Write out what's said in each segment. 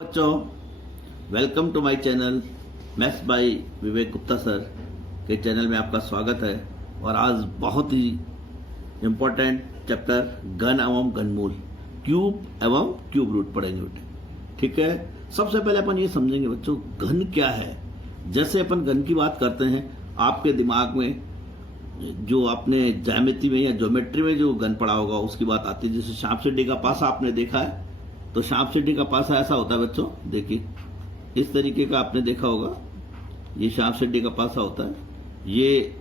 बच्चों, welcome to my channel maths by Vivek Gupta sir के channel में आपका स्वागत है। और आज बहुत ही इम्पोर्टेंट चैप्टर घन एवं घनमूल, क्यूब एवं क्यूब रूट पढ़ेंगे बेटे। ठीक है, सबसे पहले अपन ये समझेंगे बच्चों घन क्या है। जैसे अपन घन की बात करते हैं, आपके दिमाग में जो आपने ज्यामिति में या ज्योमेट्री में जो घन पढ़ा होगा उसकी बात आती है। जैसे सांप सीढ़ी का पासा आपने देखा है, तो सांप सीढ़ी का पासा ऐसा होता है बच्चों, देखिए इस तरीके का आपने देखा होगा। ये सांप सीढ़ी का पासा होता है, ये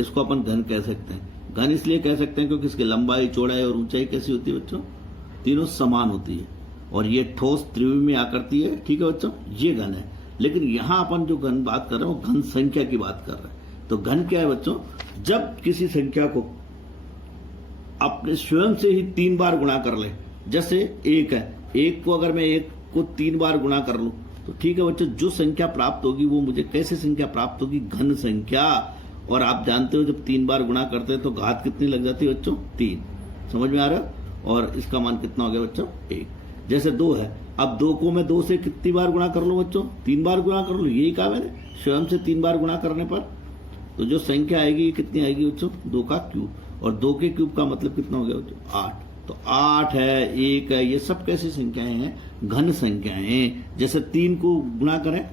इसको अपन घन कह सकते हैं। घन इसलिए कह सकते हैं क्योंकि इसकी लंबाई, चौड़ाई और ऊंचाई कैसी होती है बच्चों, तीनों समान होती है। और ये ठोस त्रिविमीय आकृति है। ठीक है बच्चों, ये घन है। लेकिन यहां अपन जो घन बात कर रहे हैं वो घन संख्या की बात कर रहे हैं। तो घन क्या है बच्चों, जब किसी संख्या को अपने स्वयं से ही 3 बार गुणा कर ले। जैसे 1 है, 1 को अगर मैं 1 को 3 बार गुणा कर लूं तो ठीक है बच्चों, जो संख्या प्राप्त होगी वो मुझे कैसे संख्या प्राप्त होगी, घन संख्या। और आप जानते हो जब 3 बार गुणा करते हैं तो घात कितनी लग जाती है बच्चों, 3। समझ में आ रहा है। और इसका मान कितना हो गया बच्चों, 1। जैसे 2 है, अब 2 को मैं 2 से कितनी बार गुणा कर लूं बच्चों, 3 बार गुणा कर लूं। यही कहा मैंने, स्वयं से 3 बार गुणा करने पर तो जो संख्या आएगी कितनी आएगी बच्चों, 2 का क्यूब। और 2 के क्यूब का मतलब कितना हो गया बच्चों, 8। तो 8 है, 1 है, ये सब कैसी संख्याएं हैं, घन संख्याएं। जैसे 3 को गुणा करें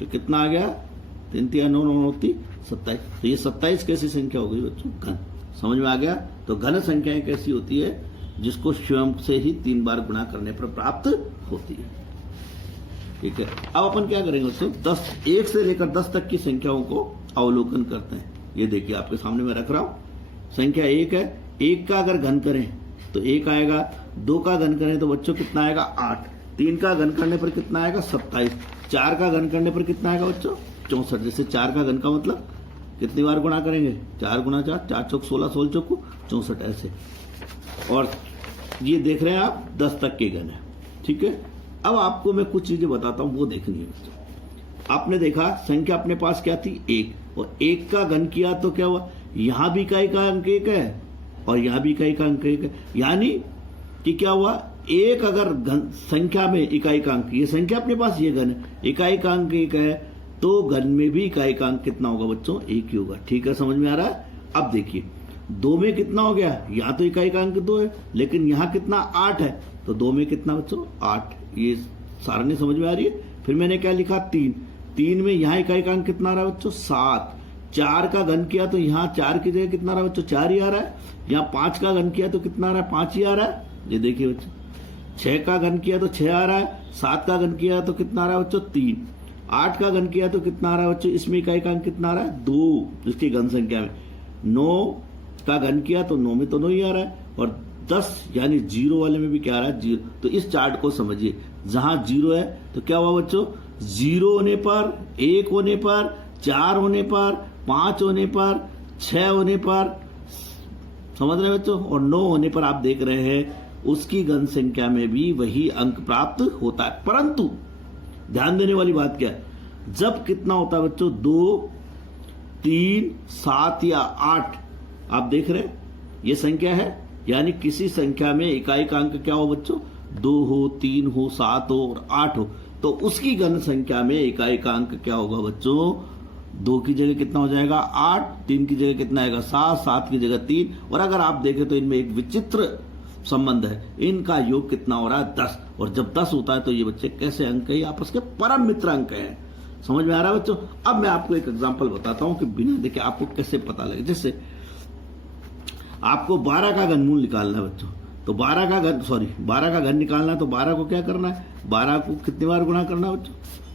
तो कितना आ गया, 3 3 9 9 27। तो ये 27 कैसी संख्या हो गई बच्चों, घन। समझ में आ गया। तो घन संख्याएं कैसी होती है, जिसको स्वयं से ही 3 बार गुणा करने पर प्राप्त होती है। ठीक है, अब अपन क्या करेंगे बच्चों, 1 से लेकर 10 तक की संख्याओं को अवलोकन करते हैं। ये देखिए आपके सामने मैं रख रहा हूं, संख्या 1 है। 1 का अगर घन करें तो 1 आएगा, 2 का घन करें तो बच्चों कितना आएगा, 8। 3 का घन करने पर कितना आएगा, 27। 4 का घन करने पर कितना आएगा बच्चों, 64। जैसे 4 का घन का मतलब कितनी बार गुणा करेंगे, 4 गुणा 4, 4 चौक 16, 16 चौक 64 ऐसे। और ये देख रहे हैं आप 10 तक के घन है। ठीक है, अब आपको मैं कुछ चीजें बताता हूं, वो देखनी है बच्चों। आपने देखा संख्या अपने पास क्या थी, 1। और 1 का घन किया तो क्या हुआ, यहां भी इकाई का अंक 1 है और यहां भी इकाई का अंक 1 है। यानी कि क्या हुआ, 1 अगर घन संख्या में इकाई का अंक, ये संख्या अपने पास ये घन है, इकाई का अंक 1 है, तो घन में भी इकाई का अंक कितना होगा बच्चों, 1 ही होगा। ठीक है, समझ में आ रहा है। अब देखिए 2 में कितना हो गया, यहां तो इकाई का अंक 2 है, लेकिन यहां कितना 8 है, तो 2 में कितना बच्चों, 8। ये सारणी समझ में आ रही है। फिर मैंने क्या लिखा, 3 में यहां इकाई का अंक कितना आ रहा है बच्चों, 7। 4 का घन किया तो यहाँ 4 की जगह कितना आ रहा है बच्चों, 4 ही आ रहा है। यहाँ 5 का घन किया तो कितना आ रहा है, 5 ही आ रहा है। ये देखिए बच्चों, 6 का घन किया तो 6 आ रहा है। 7 का घन किया तो कितना आ रहा है बच्चों, 3। 8 का घन किया तो कितना आ रहा है बच्चों, इसमें इकाई का अंक कितना आ रहा है, 2, इसकी घन संख्या में। 9 का घन किया तो 9 में तो 9 ही आ रहा है। और 10 यानी 0 वाले में भी क्या आ रहा है, 0। तो इस चार्ट को समझिए, जहां 0 है तो क्या हुआ बच्चों, 0 होने पर, 1 होने पर, 4 होने पर, 5 होने पर, 6 होने पर, समझ रहे बच्चों, और 9 होने पर आप देख रहे हैं उसकी घन संख्या में भी वही अंक प्राप्त होता है। परंतु ध्यान देने वाली बात क्या है, जब कितना होता है बच्चों, 2 3 7 या 8, आप देख रहे हैं ये संख्या है। यानी किसी संख्या में इकाई का अंक क्या हो बच्चों, 2 हो, 3 हो, 7 हो और 8 हो, तो उसकी घन संख्या में इकाई का अंक क्या होगा बच्चों, 2 की जगह कितना हो जाएगा, 8। 3 की जगह कितना आएगा, 7। 7 की जगह 3। और अगर आप देखें तो इनमें एक विचित्र संबंध है, इनका योग कितना हो रहा है, 10। और जब 10 होता है तो ये बच्चे कैसे अंक है, आपस के परम मित्र अंक हैं। समझ में आ रहा है बच्चों। अब मैं आपको एक एग्जाम्पल बताता हूं कि बिना देखे आपको कैसे पता लगे। जैसे आपको 12 का घनमूल निकालना है बच्चों, तो 12 का घन निकालना है तो 12 को क्या करना है, 12 को कितनी बार गुणा करना है बच्चों,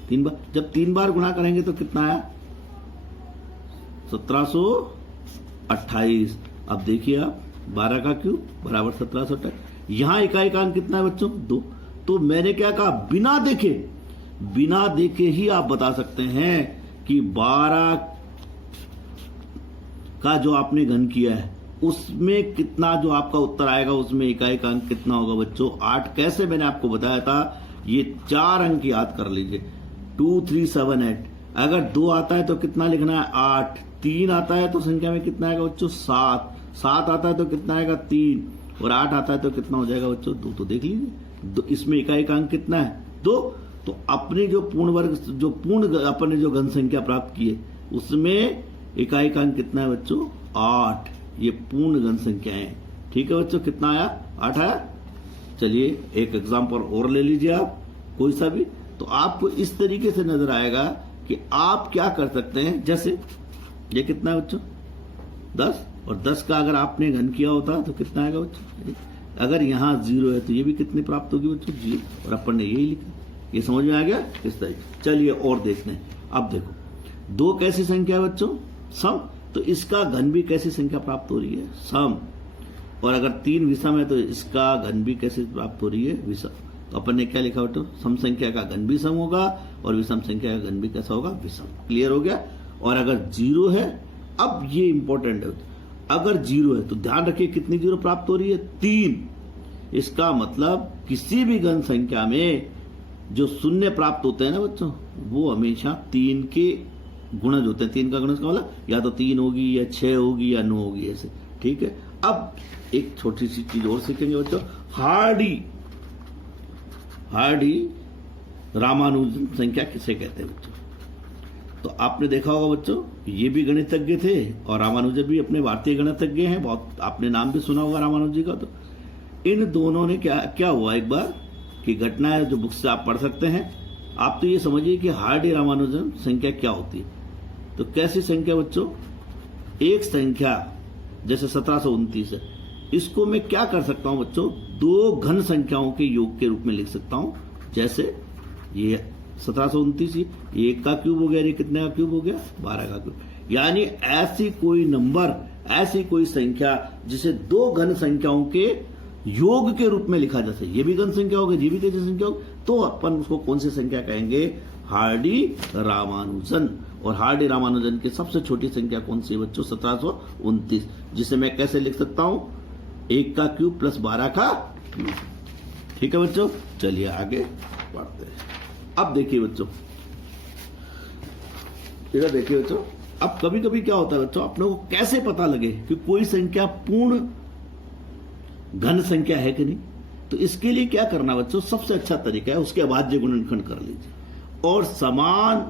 3 बार। जब 3 बार गुणा करेंगे तो कितना आया, 1728। अब देखिए आप 12 का क्यूब बराबर 1728। यहां इकाई का अंक कितना है बच्चों, 2। तो मैंने क्या कहा, बिना देखे ही आप बता सकते हैं कि 12 का जो आपने घन किया है उसमें कितना जो आपका उत्तर आएगा, उसमें इकाई का अंक कितना होगा बच्चों, 8। कैसे, मैंने आपको बताया था, ये 4 अंक याद कर लीजिए, 2 3 7 8। अगर 2 आता है तो कितना लिखना है, 8। 3 आता है तो संख्या में कितना आएगा बच्चों, 7। 7 आता है तो कितना आएगा, 3। और 8 आता है तो कितना हो जाएगा बच्चों, 2। तो देख लीजिए इसमें इकाइकांक कितना है 2। तो अपने जो पूर्ण वर्ग जो पूर्ण अपने जो घन संख्या प्राप्त की है उसमें इकाइकांक कितना है बच्चों 8। ये पूर्ण घन संख्या है। ठीक है बच्चों, कितना आया 8 आया। चलिए एक एग्जाम्पल और ले लीजिए आप कोई सा भी, तो आपको इस तरीके से नजर आएगा कि आप क्या कर सकते हैं। जैसे ये कितना है बच्चों 10, और 10 का अगर आपने घन किया होता तो कितना आएगा बच्चों। अगर यहाँ 0 है तो ये भी कितनी प्राप्त होगी बच्चों 0, और अपन ने यही लिखा। ये समझ में आ गया किस तरीके। चलिए और देखते हैं। अब देखो 2 कैसी संख्या है बच्चों सम, तो इसका घन भी कैसी संख्या प्राप्त हो रही है सम। और अगर 3 विषम है तो इसका घन भी कैसे प्राप्त हो रही है विषम। तो अपन ने क्या लिखा बच्चों सम संख्या का घन भी सम होगा और विषम संख्या का घन भी कैसा होगा विषम। क्लियर हो गया। और अगर 0 है, अब ये इंपॉर्टेंट है, अगर 0 है तो ध्यान रखिए कितनी 0 प्राप्त हो रही है 3। इसका मतलब किसी भी घन संख्या में जो शून्य प्राप्त होते हैं ना बच्चों वो हमेशा 3 के गुणज होते हैं। 3 का गुणज का मतलब या तो 3 होगी या 6 होगी या 9 होगी ऐसे। ठीक है। अब एक छोटी सी चीज और सीखेंगे बच्चों, हार्डी रामानुजन संख्या किसे कहते हैं बच्चों। तो आपने देखा होगा बच्चों ये भी गणितज्ञ थे और रामानुजन भी अपने भारतीय गणितज्ञ हैं। बहुत आपने नाम भी सुना होगा रामानुजन जी का। तो इन दोनों ने क्या हुआ एक बार की घटना है जो बुक से आप पढ़ सकते हैं। आप तो ये समझिए कि हार्डी रामानुजन संख्या क्या होती है। तो कैसी संख्या बच्चों, एक संख्या जैसे 1729 है, इसको मैं क्या कर सकता हूं बच्चों 2 घन संख्याओं के योग के रूप में लिख सकता हूं। जैसे ये 1729 ये 1 का क्यूब हो गया, ये कितने का क्यूब हो गया 12 का क्यूब। यानी ऐसी कोई नंबर, ऐसी कोई संख्या जिसे 2 घन संख्याओं के योग के रूप में लिखा जा सके। ये भी घन संख्या होगी, ये भी कैसी संख्या होगी, तो अपन उसको कौन सी संख्या कहेंगे हार्डी रामानुजन। और हार्डी रामानुजन की सबसे छोटी संख्या कौन सी है बच्चों 1729, जिसे मैं कैसे लिख सकता हूं 1 का क्यूब प्लस 12 का क्यूब। ठीक है बच्चों, चलिए आगे बढ़ते हैं। अब देखिए बच्चों, इधर देखिए बच्चों, अब कभी कभी क्या होता है बच्चों आप लोगों को कैसे पता लगे कि कोई संख्या पूर्ण घन संख्या है कि नहीं। तो इसके लिए क्या करना बच्चों, सबसे अच्छा तरीका है उसके अभाज्य गुणनखंड कर लीजिए और समान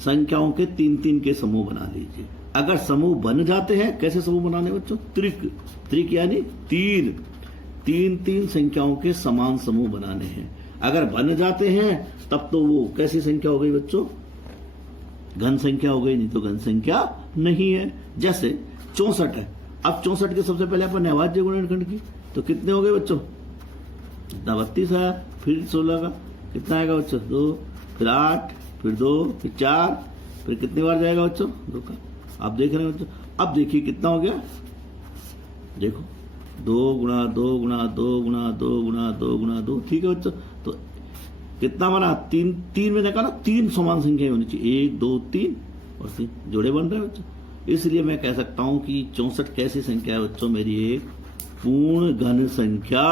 संख्याओं के 3-3 के समूह बना लीजिए। अगर समूह बन जाते हैं, कैसे समूह बनाने बच्चों, त्रिक यानी 3 संख्याओं के समान समूह बनाने हैं। अगर बन जाते हैं तब तो वो कैसी संख्या हो गई बच्चों, घन संख्या हो गई, नहीं तो घन संख्या नहीं है। जैसे 64 है, अब 64 के सबसे पहले अपन ने अभाज्य गुणनखंड की, तो कितने हो गए बच्चों 32 आया, फिर 16 का कितना आएगा बच्चों 2, फिर 8, फिर 2, फिर 4, फिर कितनी बार जाएगा बच्चों 2 का। आप देख रहे हैं बच्चों, अब देखिए कितना हो गया, देखो 2 गुणा 2 गुणा 2 गुणा 2 गुणा 2 गुणा 2। ठीक है बच्चों, तो कितना बना 3 में निकाला, 3 समान संख्या होनी चाहिए, 1 2 3 और 3 जोड़े बन रहे हैं बच्चों। इसलिए मैं कह सकता हूं कि 64 कैसी संख्या है बच्चों, मेरी एक पूर्ण घन संख्या।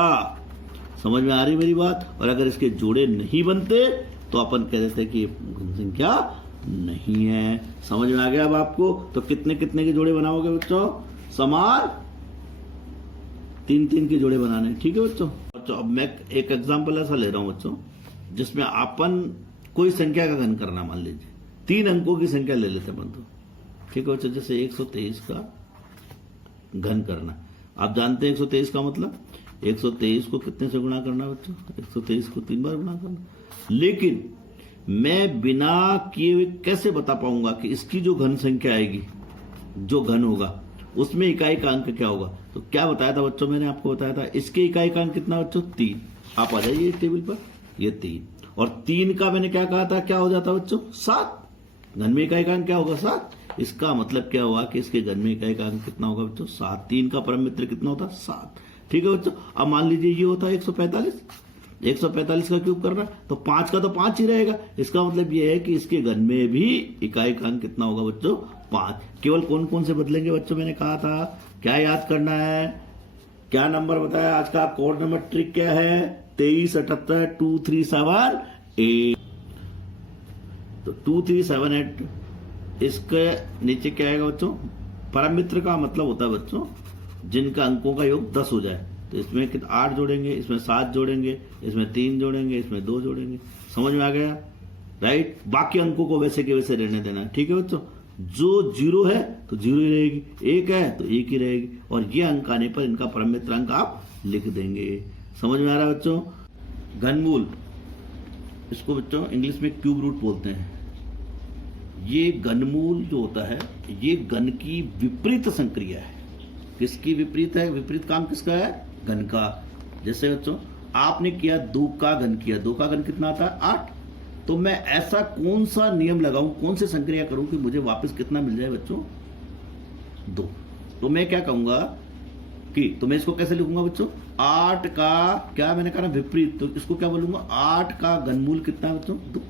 समझ में आ रही मेरी बात। और अगर इसके जोड़े नहीं बनते तो अपन कह देते कि घन संख्या नहीं है। समझ में आ गया अब आपको। तो कितने कितने के जोड़े बनाओगे बच्चों, समान 3-3 के जोड़े बनाने। ठीक है बच्चों। अब मैं एक एग्जांपल ऐसा ले रहा हूं बच्चों जिसमें अपन कोई संख्या का घन करना, मान लीजिए 3 अंकों की संख्या ले लेते हैं बंधु। ठीक है बच्चों, जैसे 123 का घन करना। आप जानते हैं 123 का मतलब 123 को कितने से गुणा करना बच्चों, 123 को 3 बार गुणा करना। लेकिन मैं बिना किए कैसे बता पाऊंगा कि इसकी जो घन संख्या आएगी, जो घन होगा उसमें इकाई का अंक क्या होगा। तो क्या बताया था बच्चों, मैंने आपको बताया था इसके इकाई का अंक कितना बच्चों 3। आप आ जाइए टेबल पर, ये 3 और 3 का मैंने क्या कहा था, क्या हो जाता बच्चों 7। घन में इकाई का अंक क्या होगा 7। इसका मतलब क्या हुआ कि इसके घन में इकाई का अंक कितना होगा बच्चों 7। 3 का परम मित्र कितना होता 7। ठीक है बच्चों। अब मान लीजिए ये होता है 145 का क्यूब करना, तो 5 का तो 5 ही रहेगा। इसका मतलब ये है कि इसके घन में भी इकाई का अंक कितना होगा बच्चों 5। केवल कौन कौन से बदलेंगे बच्चों, मैंने कहा था क्या याद करना है, क्या नंबर बताया आज का कोड नंबर, ट्रिक क्या है 23 78 2378। तो 2378 इसके नीचे क्या आएगा बच्चों, परम मित्र का मतलब होता है बच्चों जिनका अंकों का योग 10 हो जाए। तो इसमें कितना 8 जोड़ेंगे, इसमें 7 जोड़ेंगे, इसमें 3 जोड़ेंगे, इसमें 2 जोड़ेंगे। समझ में आ गया, राइट। बाकी अंकों को वैसे के वैसे रहने देना, ठीक है बच्चों। जो 0 है तो 0 ही रहेगी, 1 है तो 1 ही रहेगी, और ये अंक आने पर इनका परम मित्र अंक आप लिख देंगे। समझ में आ रहा है बच्चों। घनमूल, इसको बच्चों इंग्लिश में क्यूब रूट बोलते हैं। ये घनमूल जो होता है ये घन की विपरीत संक्रिया है। किसकी विपरीत है? विपरीत काम किसका है? घन का। जैसे बच्चों आपने किया 2 का घन किया, 2 का घन कितना आता है? 8। तो मैं ऐसा कौन सा नियम लगाऊं, कौन सी संक्रिया करूं कि मुझे वापस कितना मिल जाए बच्चों? 2। तो मैं क्या कहूंगा कि, तो मैं इसको कैसे लिखूंगा बच्चों? 8 का क्या मैंने कहा विपरीत, तो इसको क्या बोलूंगा? 8 का घनमूल कितना है बच्चों? 2।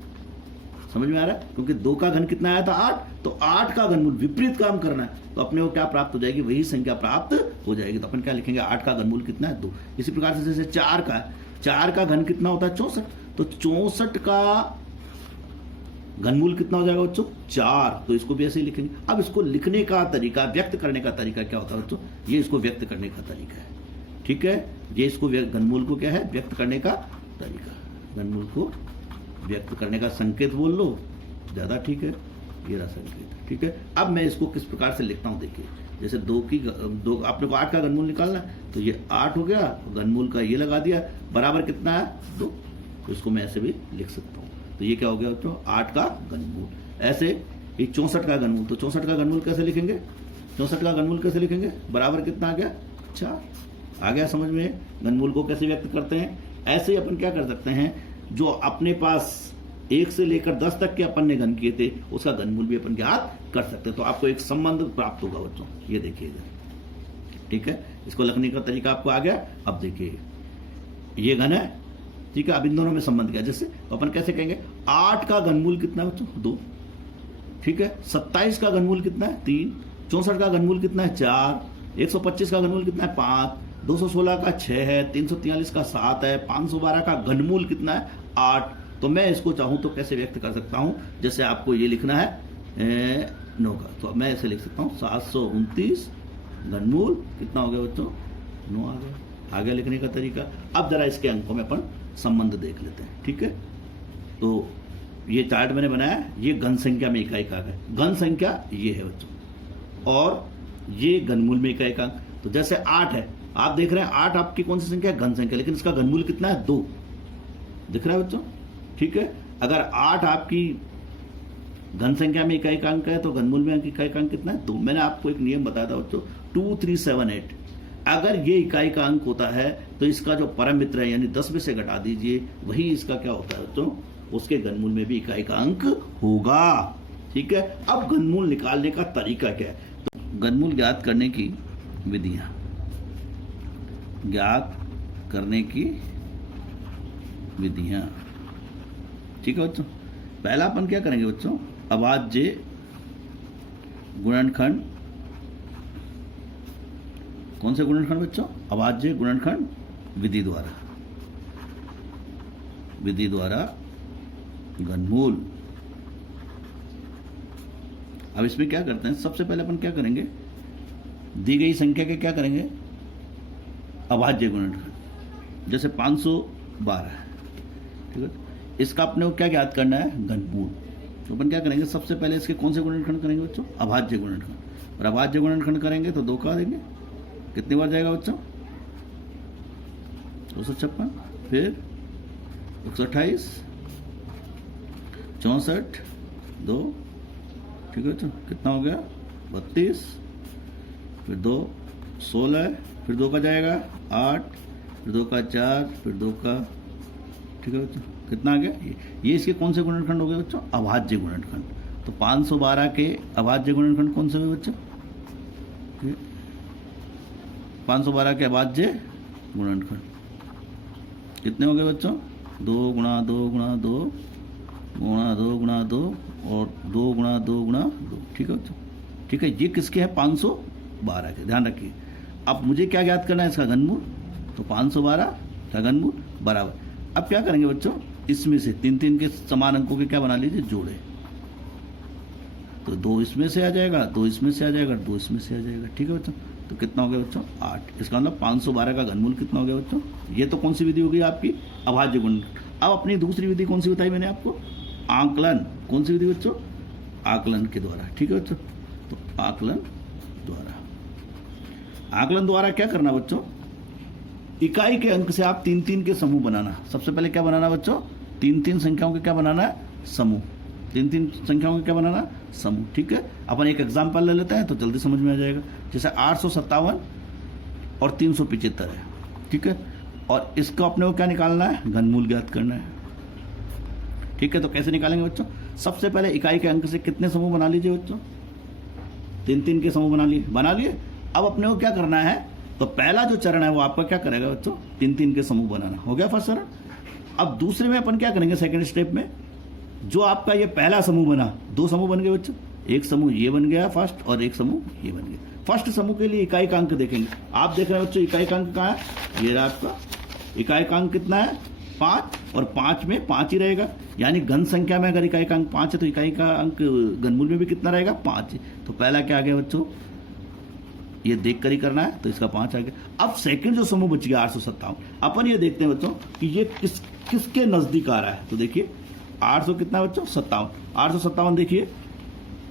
समझ में आ रहा है? क्योंकि 2 का घन कितना आया था? 8। तो 8 का घनमूल विपरीत काम करना है, तो अपने को क्या प्राप्त हो जाएगी? वही संख्या प्राप्त हो जाएगी। तो अपन क्या लिखेंगे? 8 का घनमूल कितना है? 2। इसी प्रकार से जैसे 4 का घन कितना होता है? 64। तो 64 का घनमूल कितना हो जाएगा बच्चों? 4। तो इसको भी ऐसे ही लिखेंगे। अब इसको लिखने का तरीका, व्यक्त करने का तरीका क्या होता है बच्चों? ये इसको व्यक्त करने का तरीका है, ठीक है। ये इसको घनमूल को क्या है? व्यक्त करने का तरीका। घनमूल को व्यक्त करने का संकेत बोल लो, ज्यादा ठीक है। ये रहा संकेत, ठीक है। अब मैं इसको किस प्रकार से लिखता हूं देखिए। जैसे 2 आपने को 8 का घनमूल निकालना है, तो ये 8 हो गया, घनमूल का ये लगा दिया, बराबर कितना है? 2। तो इसको मैं ऐसे भी लिख सकता हूं। तो ये क्या हो गया बच्चों? 8 का घनमूल। ऐसे ये 64 का घनमूल, तो 64 का घनमूल कैसे लिखेंगे? 64 का घनमूल कैसे लिखेंगे? बराबर कितना आ गया? 4। आ गया समझ में? घनमूल को कैसे व्यक्त करते हैं? ऐसे ही अपन क्या कर सकते हैं, जो अपने पास 1 से लेकर 10 तक के अपन ने घन किए थे, उसका घनमूल भी अपन ज्ञात कर सकते हैं। तो आपको एक संबंध प्राप्त होगा बच्चों। ये देखिए इधर, ठीक है। इसको लिखने का तरीका आपको आ गया। अब देखिए ये घन है, ठीक है। अब इन दोनों में संबंध क्या? जैसे तो अपन कैसे कहेंगे? 8 का घनमूल कितना है बच्चों? 2, ठीक है। 27 का घनमूल कितना है? 3। 64 का घनमूल कितना है? 4। 125 का घनमूल कितना है? 5। 216 का 6 है। 343 का 7 है। 512 का घनमूल कितना है? 8। तो मैं इसको चाहूं तो कैसे व्यक्त कर सकता हूं? जैसे आपको ये लिखना है 9 का, तो मैं ऐसे लिख सकता हूं 729 घनमूल कितना हो गया बच्चों? 9 आ गया। आगे लिखने का तरीका। अब जरा इसके अंकों में अपन संबंध देख लेते हैं, ठीक है। तो ये चार्ट मैंने बनाया, ये घन संख्या में इकाई का है। घन संख्या ये है बच्चों, और ये घनमूल में इकाई का। तो जैसे 8 है, आप देख रहे हैं 8 आपकी कौन सी संख्या है? घन संख्या, लेकिन इसका घनमूल कितना है? 2। दिख रहा है बच्चों, ठीक है। अगर 8 आपकी घन संख्या में इकाई का अंक है, तो घनमूल में इकाई का अंक कितना है? 2। मैंने आपको एक नियम बताया था बच्चों, 2378। अगर ये इकाई का अंक होता है, तो इसका जो परम मित्र है यानी 10 में से घटा दीजिए, वही इसका क्या होता है बच्चों? उसके घनमूल में भी इकाई का अंक होगा, ठीक है। अब घनमूल निकालने का तरीका क्या है? तो घनमूल ज्ञात करने की विधियां, ज्ञात करने की विधियां, ठीक है बच्चों। पहला अपन क्या करेंगे बच्चों? अभाज्य गुणनखंड। कौन से गुणनखंड बच्चों? अभाज्य गुणनखंड विधि द्वारा घनमूल। अब इसमें क्या करते हैं? सबसे पहले अपन क्या करेंगे? दी गई संख्या के क्या करेंगे? अभाज्य गुणनखंड। जैसे 512 है, ठीक है। इसका अपने को क्या ज्ञात करना है? घनमूल। तो अपन क्या करेंगे? सबसे पहले इसके कौन से गुणनखंड करेंगे बच्चों? अभाज्य गुणनखंड। और अभाज्य गुणनखंड करेंगे तो 2 का देंगे। कितनी बार जाएगा बच्चों? 256, फिर 128, 64, 2, ठीक है बच्चों। कितना हो गया? 32, फिर 2 16, फिर 2 का जाएगा 8, फिर 2 का 4, फिर 2 का, ठीक है बच्चों। कितना आ गया? ये इसके कौन से गुणनखंड हो गए बच्चों? अभाज्य गुणनखंड। तो 512 के अभाज्य गुणनखंड कौन से हुए बच्चों? 512 के अभाज्य गुणनखंड कितने हो गए बच्चों? 2 गुणा 2 गुणा 2 गुणा 2 गुणा 2 और 2 गुणा 2 गुणा 2, ठीक है बच्चों, ठीक है। ये किसके हैं? 512 के, ध्यान रखिए। अब मुझे क्या ज्ञात करना है? इसका घनमूल। तो 512 का घनमूल बराबर। अब क्या करेंगे बच्चों? इसमें से 3 के समान अंकों के क्या बना लीजिए? जोड़े। तो 2 इसमें से आ जाएगा, 2 इसमें से आ जाएगा, 2 इसमें से आ जाएगा, ठीक है बच्चों। तो कितना हो गया बच्चों 8। इसका मतलब 512 का घनमूल कितना हो गया बच्चों। ये तो कौन सी विधि होगी आपकी अभाज्य गुणन। अब अपनी दूसरी विधि कौन सी बताई मैंने आपको, आकलन। कौन सी विधि बच्चों, आकलन के द्वारा। ठीक है बच्चों, तो आकलन द्वारा, आकलन द्वारा क्या करना बच्चों, इकाई के अंक से आप 3-3 के समूह बनाना। सबसे पहले क्या बनाना बच्चों, 3-3 संख्याओं के क्या बनाना है, समूह। 3-3 संख्याओं के क्या बनाना, समूह। ठीक है, अपन एक एग्जाम्पल ले लेते हैं तो जल्दी समझ में आ जाएगा। जैसे 857 और 375 है। ठीक है, और इसको अपने को क्या निकालना है, घनमूल ज्ञात करना है। ठीक है, तो कैसे निकालेंगे बच्चों, सबसे पहले इकाई के अंक से कितने समूह बना लीजिए बच्चों, 3-3 के समूह बना लिए। अब अपने को क्या करना है, तो पहला जो चरण है वो आपका क्या करेगा बच्चों, 3-3 के समूह बनाना। हो गया फर्स्ट चरण। अब दूसरे में अपन क्या करेंगे, सेकंड स्टेप में जो आपका ये पहला समूह बना, 2 समूह बन गए बच्चों, एक समूह ये बन गया फर्स्ट और एक समूह ये बन गया। फर्स्ट समूह के लिए इकाई का अंक देखेंगे। आप देख रहे हैं बच्चों इकाई का अंक कहाँ है, ये रहा आपका इकाई का अंक कितना है 5, और 5 में 5 ही रहेगा। यानी घन संख्या में अगर इकाई का अंक 5 है तो इकाई का अंक घनमूल में भी कितना रहेगा, 5। तो पहला क्या आ गया बच्चों, ये देख कर ही करना है, तो इसका 5 आ गया। अब सेकंड जो समूह बच गया 857, अपन ये देखते हैं बच्चों कि ये किसके नजदीक आ रहा है। तो देखिए 800 कितना है बच्चों, 57। 857 देखिए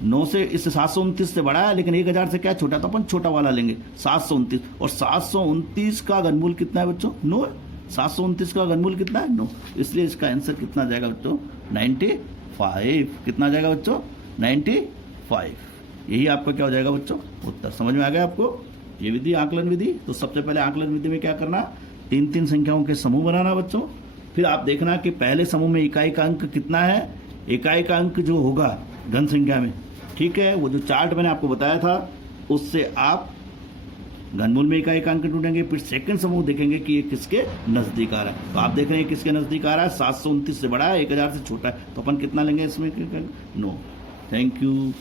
9 से, इससे 729 से बड़ा है लेकिन 1000 से क्या छोटा, तो अपन छोटा वाला लेंगे 729। और 729 का घनमूल कितना है बच्चों, 9। 729 का घनमूल कितना है, 9। इसलिए इसका आंसर कितना जाएगा बच्चों, 95। कितना जाएगा बच्चों, 95। यही आपका क्या हो जाएगा बच्चों, उत्तर। समझ में आ गया आपको ये विधि, आकलन विधि। तो सबसे पहले आकलन विधि में क्या करना, 3-3 संख्याओं के समूह बनाना बच्चों। फिर आप देखना कि पहले समूह में इकाई का अंक कितना है, इकाई का अंक जो होगा घन संख्या में, ठीक है, वो जो चार्ट मैंने आपको बताया था उससे आप घनमूल में इकाई का अंक ढूंढेंगे। फिर सेकंड समूह देखेंगे कि ये किसके नजदीक आ रहा है। तो आप देख रहे हैं किसके नजदीक आ रहा है, 729 से बड़ा है, 1000 से छोटा है, तो अपन कितना लेंगे इसमें, 9। Thank you.